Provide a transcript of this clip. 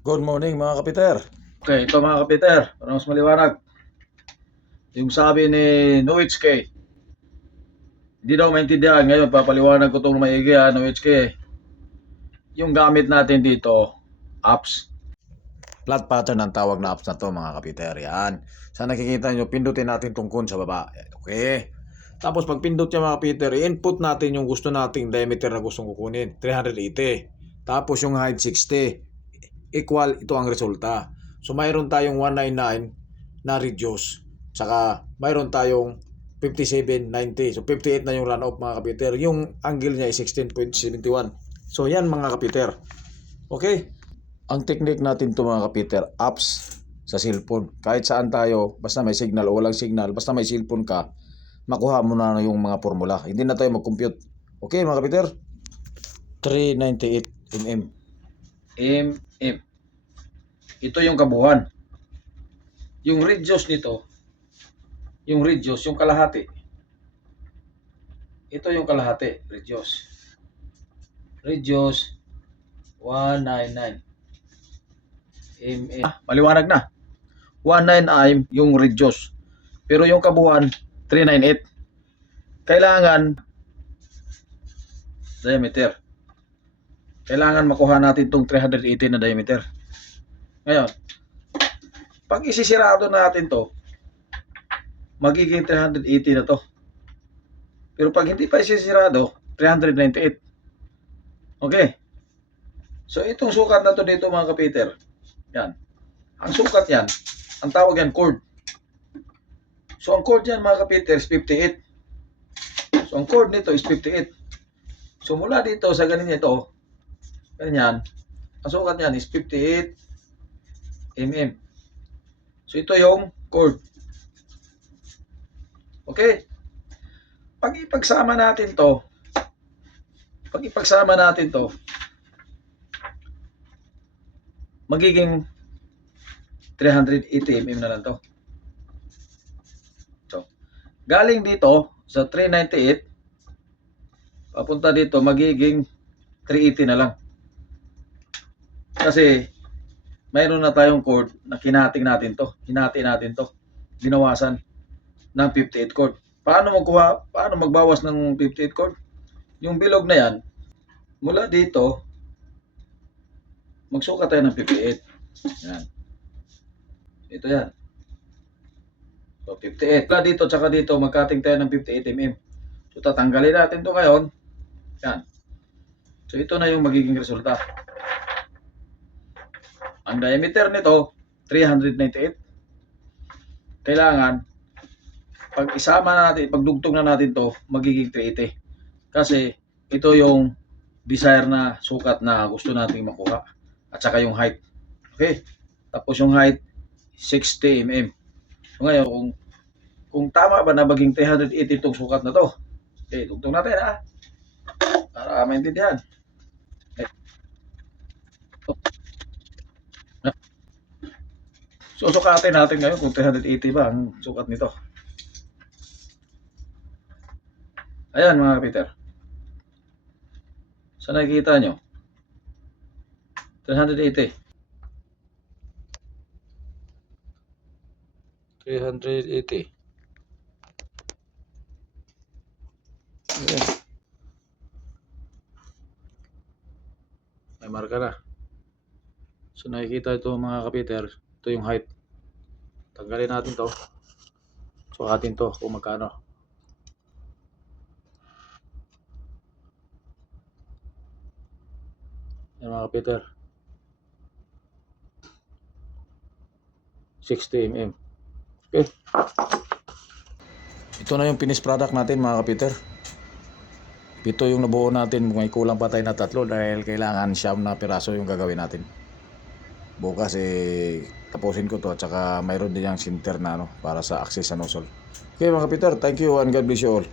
Good morning mga kapiter. Okay, ito mga kapiter, para mas maliwanag. Yung sabi ni Nowitzki, hindi daw maintindihan. Ngayon, papaliwanag ko itong maigi ha, Nowitzki. Yung gamit natin dito, apps. Flat pattern ang tawag na apps na to mga kapiter. Yan. Sa nakikita nyo, pindutin natin tungkol sa baba. Okay. Tapos pag pindot niya mga kapiter, i-input natin yung gusto nating diameter na gustong kukunin. 380. Tapos yung height 60. Equal, ito ang resulta. So mayroon tayong 199 na reduce. Saka mayroon tayong 57.90. So 58 na yung run off mga kapiter. Yung angle niya ay 16.71. So yan mga kapiter. Okay. Ang technique natin to mga kapiter, apps sa cellphone. Kahit saan tayo, basta may signal o walang signal, basta may cellphone ka, makuha mo na yung mga formula. Hindi na tayo mag-compute. Okay mga kapiter? 398 mm. MM. Ito yung kabuuan. Yung radius nito, yung radius, yung kalahati. Ito yung kalahati, radius. Radius, 199 mm. Maliwanag na. 199 yung radius. Pero yung kabuuan, 398. Kailangan diameter. Kailangan makuha natin itong 380 na diameter. Ngayon, pag isisirado natin to, magiging 380 na to. Pero pag hindi pa isisirado, 398. Okay. So itong sukat na to dito mga kapiter, yan. Ang sukat yan, ang tawag yan chord. So ang chord yan mga kapiter is 58. So ang chord nito is 58. So mula dito sa ganyan ito, ganyan, ang sukat niyan is 58 mm. So ito yung chord. Okay? Pag ipagsama natin to, magiging 380 mm na lang to. So, galing dito sa 398, papunta dito magiging 380 na lang. Kasi mayroon na tayong chord na hinati natin to. Binawasan ng 58 chord. Paano magbawas ng 58 chord? Yung bilog na yan, mula dito, magsukat tayo ng 58. Yan. Ito yan. So, 58. Mula dito, tsaka dito, magkating tayo ng 58 mm. So, tatanggalin natin to ngayon. Yan. So, ito na yung magiging resulta. Ang diameter nito, 398. Kailangan, pag isama na natin, pagdugtong na natin to, magiging 380. Kasi, ito yung desired na sukat na gusto nating makuha. At saka yung height. Okay? Tapos yung height, 60 mm. So ngayon, kung tama ba na maging 380 itong sukat na to? Okay, dugtong natin ha. Para maintindihan. Okay. Susukatin natin ngayon kung 380 ba ang sukat nito. Ayan mga Peter. Sa nakikita nyo, 380. 380. Ayan. May marka na. So nakikita ito mga kapiter, ito yung height. Tanggalin natin to. Sukatin to kung magkano. Yan mga kapiter. 60 mm. Okay. Ito na yung finished product natin mga kapiter. Ito yung nabuo natin. May kulang pa tayo na 3 dahil kailangan siyam na piraso yung gagawin natin. Bukas tapusin ko to at saka mayroon din yung center na para sa access sa nozzle. Okay mga kapiter, thank you and God bless you all.